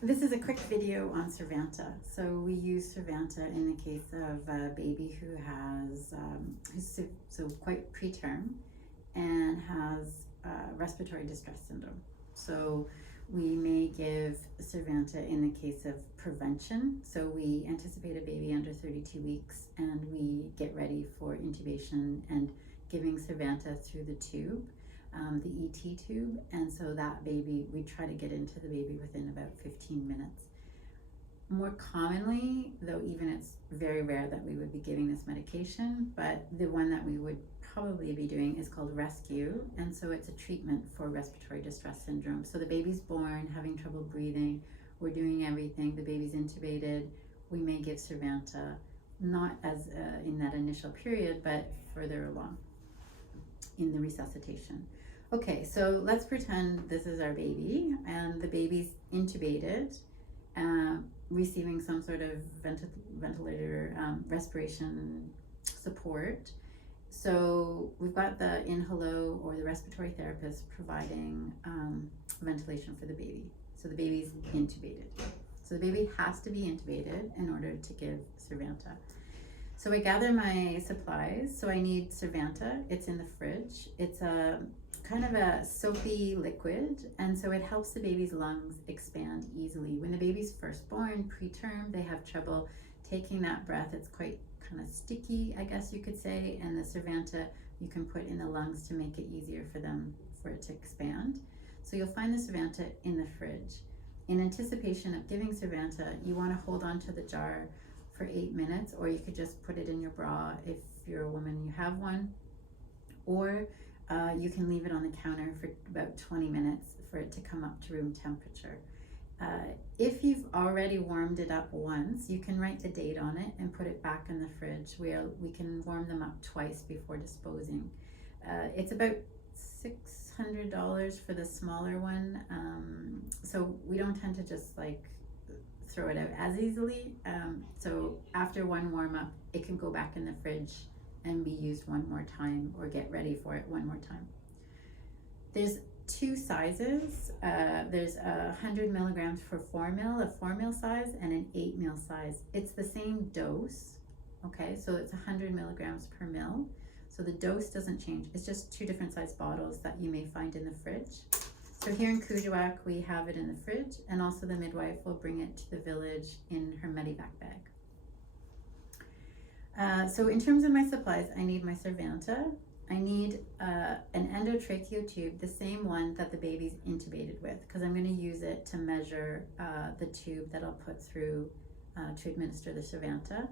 This is a quick video on Survanta. So we use Survanta in the case of a baby who has, who's so quite preterm and has respiratory distress syndrome. So we may give Survanta in the case of prevention. So we anticipate a baby under 32 weeks and we get ready for intubation and giving Survanta through the tube. The ET tube, and so that baby, we try to get into the baby within about 15 minutes. More commonly, though even it's very rare that we would be giving this medication, but the one that we would probably be doing is called rescue, and so it's a treatment for respiratory distress syndrome. So the baby's born, having trouble breathing, we're doing everything, the baby's intubated, we may give Survanta, not as in that initial period, but further along in the resuscitation. Okay, so let's pretend this is our baby and the baby's intubated, receiving some sort of ventilator respiration support. So we've got the in-hello or the respiratory therapist providing ventilation for the baby. So the baby's intubated. So the baby has to be intubated in order to give Survanta. So I gather my supplies. So I need Survanta, it's in the fridge. It's a kind of a soapy liquid, and so it helps the baby's lungs expand easily. When the baby's first born, preterm, they have trouble taking that breath. It's quite kind of sticky, I guess you could say, and the Survanta you can put in the lungs to make it easier for them, for it to expand. So you'll find the Survanta in the fridge. In anticipation of giving Survanta, you want to hold on to the jar for 8 minutes, or you could just put it in your bra if you're a woman, you have one, or you can leave it on the counter for about 20 minutes for it to come up to room temperature. If you've already warmed it up once, you can write the date on it and put it back in the fridge. We can warm them up twice before disposing. It's about $600 for the smaller one, so we don't tend to just like throw it out as easily. So after one warm up, it can go back in the fridge and be used one more time, or get ready for it one more time. There's two sizes. There's 100 milligrams for 4 mil, a 4 mil size, and an 8 mil size. It's the same dose, okay? So it's 100 milligrams per mil. So the dose doesn't change. It's just two different size bottles that you may find in the fridge. So here in Kuujjuaq, we have it in the fridge, and also the midwife will bring it to the village in her medevac bag. So in terms of my supplies, I need my Survanta. I need an endotracheal tube, the same one that the baby's intubated with, because I'm going to use it to measure the tube that I'll put through to administer the Survanta.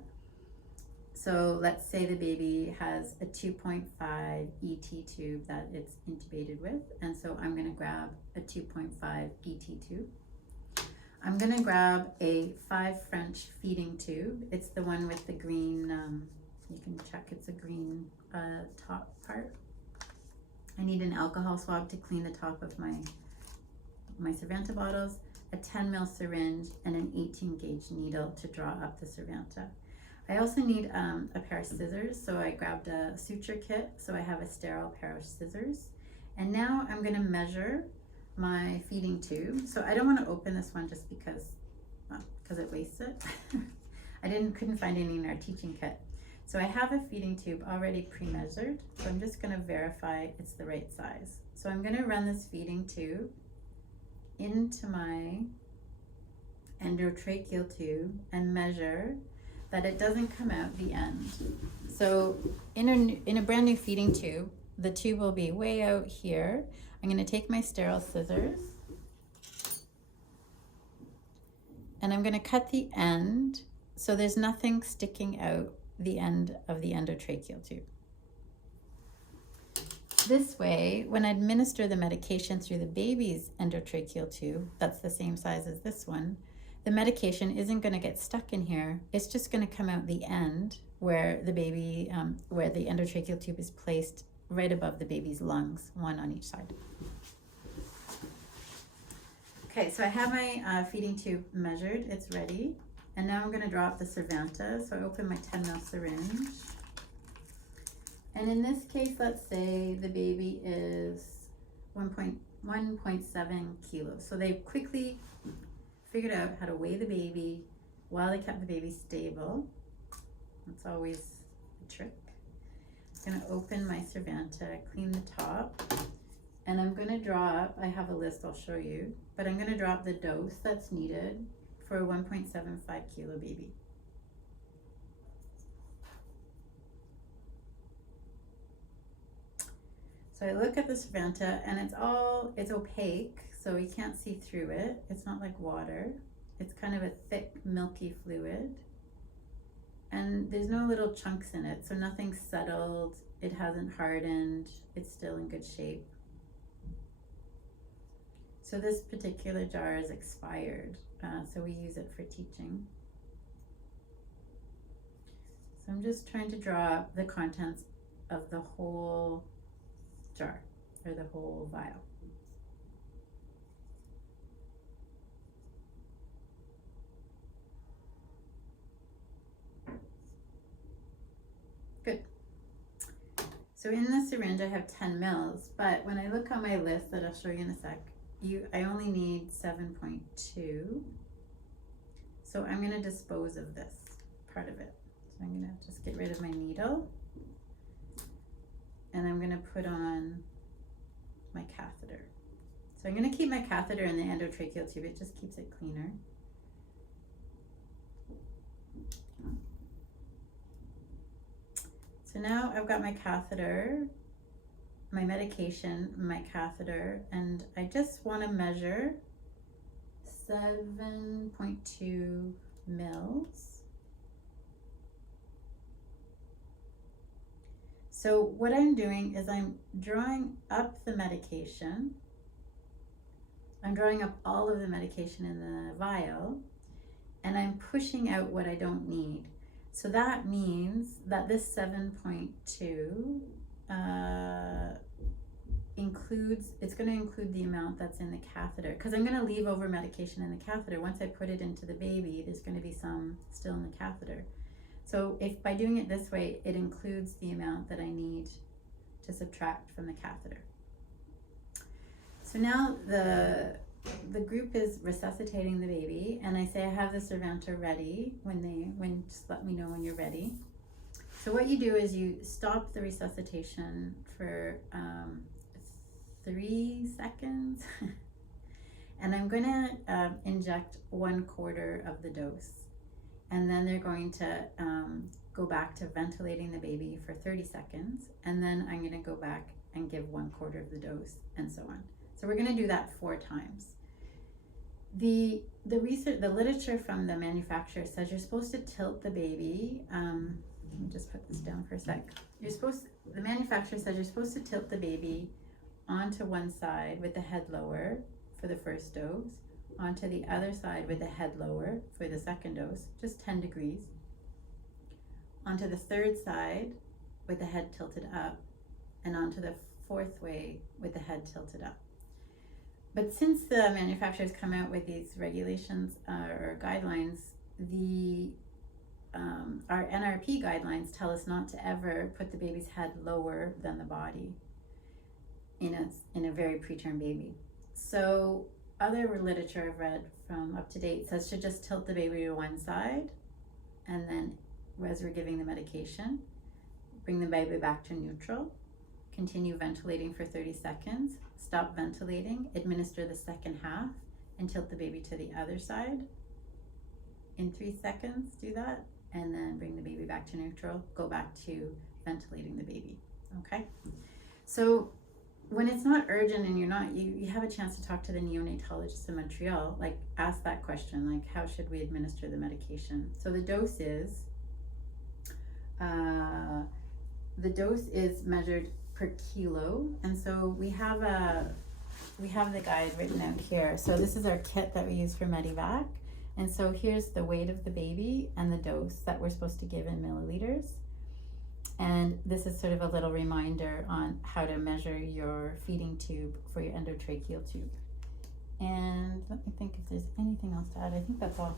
So let's say the baby has a 2.5 ET tube that it's intubated with, and so I'm going to grab a 2.5 ET tube. I'm going to grab a 5 French feeding tube. It's the one with the green, you can check it's a green top part. I need an alcohol swab to clean the top of my Survanta bottles, a 10 ml syringe, and an 18 gauge needle to draw up the Survanta. I also need a pair of scissors, so I grabbed a suture kit, so I have a sterile pair of scissors. And now I'm going to measure my feeding tube. So I don't want to open this one just because it wastes it. I couldn't find any in our teaching kit. So I have a feeding tube already pre-measured, so I'm just going to verify it's the right size. So I'm going to run this feeding tube into my endotracheal tube and measure that it doesn't come out the end. So in a brand new feeding tube, the tube will be way out here. I'm going to take my sterile scissors and I'm going to cut the end so there's nothing sticking out the end of the endotracheal tube. This way, when I administer the medication through the baby's endotracheal tube, that's the same size as this one, the medication isn't going to get stuck in here. It's just going to come out the end where the baby, where the endotracheal tube is placed right above the baby's lungs, one on each side. Okay, so I have my feeding tube measured, it's ready. And now I'm going to draw up the Survanta. So I open my 10 ml syringe. And in this case, let's say the baby is 1.7 kilos. So they quickly figured out how to weigh the baby while they kept the baby stable. That's always a trick. I'm gonna open my Survanta, clean the top, and I'm gonna draw up, I have a list I'll show you, but I'm gonna draw up the dose that's needed for a 1.75 kilo baby. So I look at the Survanta and it's opaque, so you can't see through it. It's not like water. It's kind of a thick, milky fluid. And there's no little chunks in it, so nothing's settled. It hasn't hardened. It's still in good shape. So this particular jar is expired, so we use it for teaching. So I'm just trying to draw up the contents of the whole jar, or the whole vial. Good. So in the syringe I have 10 mils, but when I look on my list that I'll show you in a sec, I only need 7.2. So I'm gonna dispose of this part of it. So I'm gonna just get rid of my needle, and I'm gonna put on my catheter. So I'm gonna keep my catheter in the endotracheal tube, it just keeps it cleaner. So now I've got my catheter, my medication, my catheter, and I just wanna measure 7.2 mils. So what I'm doing is I'm drawing up the medication. I'm drawing up all of the medication in the vial, and I'm pushing out what I don't need. So that means that this 7.2 it's going to include the amount that's in the catheter, because I'm going to leave over medication in the catheter. Once I put it into the baby, there's going to be some still in the catheter. So if by doing it this way, it includes the amount that I need to subtract from the catheter. So now the group is resuscitating the baby, and I say I have the Survanta ready just let me know when you're ready. So what you do is you stop the resuscitation for 3 seconds, and I'm gonna inject 1/4 of the dose. And then they're going to go back to ventilating the baby for 30 seconds. And then I'm gonna go back and give 1/4 of the dose, and so on. So we're gonna do that 4 times. The literature from the manufacturer says you're supposed to tilt the baby. Let me just put this down for a sec. The manufacturer says you're supposed to tilt the baby onto one side with the head lower for the first dose, onto the other side with the head lower for the second dose, just 10 degrees, onto the third side with the head tilted up, and onto the fourth way with the head tilted up. But since the manufacturers come out with these regulations or guidelines, our NRP guidelines tell us not to ever put the baby's head lower than the body in a very preterm baby. So other literature I've read from Up to Date says to just tilt the baby to one side, and then as we're giving the medication, bring the baby back to neutral, continue ventilating for 30 seconds, stop ventilating, administer the second half, and tilt the baby to the other side. In 3 seconds, do that, and then bring the baby back to neutral, go back to ventilating the baby, okay? So when it's not urgent and you have a chance to talk to the neonatologist in Montreal, like ask that question, like how should we administer the medication? So the dose is measured per kilo, and so we have the guide written out here. So this is our kit that we use for Medivac, and so here's the weight of the baby and the dose that we're supposed to give in milliliters. And this is sort of a little reminder on how to measure your feeding tube for your endotracheal tube. And let me think if there's anything else to add. I think that's all.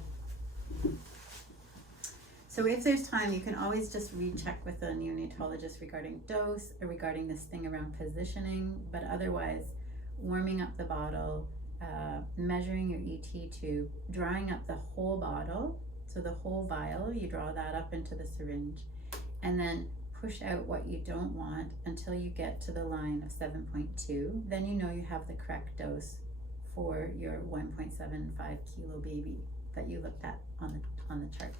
So if there's time, you can always just recheck with the neonatologist regarding dose or regarding this thing around positioning, but otherwise warming up the bottle, measuring your ET tube, drawing up the whole bottle, so the whole vial, you draw that up into the syringe, and then push out what you don't want until you get to the line of 7.2. Then you know you have the correct dose for your 1.75 kilo baby that you looked at on the chart.